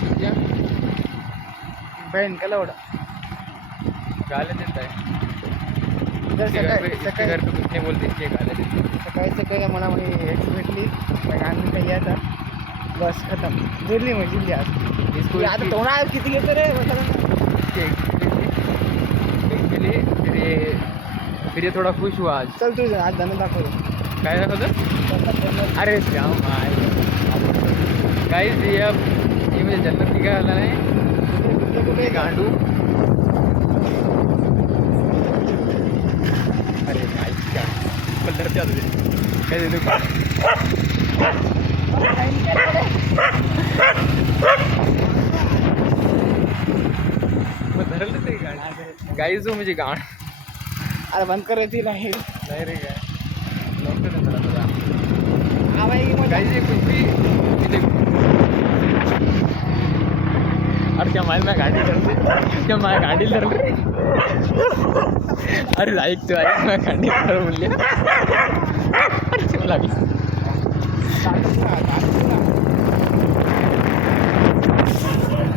चुतिया बहन का लौड़ा गाले देता है। इधर इसके घर पे कुछ नहीं बोलते, इसके गाले देते हैं। सकाळी मला म्हणे हेच भेटली आणून काही यायचा बस खतम जिरली मग जिरली आज इसको आता तोंडा किती घेतो रे फिर ये थोड़ा खुश हुआ आज। चल तू आज धन दाखव काय दाखवतं? अरे क्या माय गाइस, ये अब ये मुझे जन्नत दिखा वाला है। कुठे गांडू, अरे भाई क्या कलर क्या दे कैसे देखो धरल ते गाडी गाइस, वो मुझे गांड अरे बंद कर ती नाही नहीं रे काय लॉकडाउन है मेरा आवाई मग गाइस, ये कुछ भी ये देखो। अरे क्या मैं गाड़ी धर रही, क्या मैं गाड़ी धर रही। अरे ऐक तो ऐक, मैं गाडी धर बोलले. अरे लागली.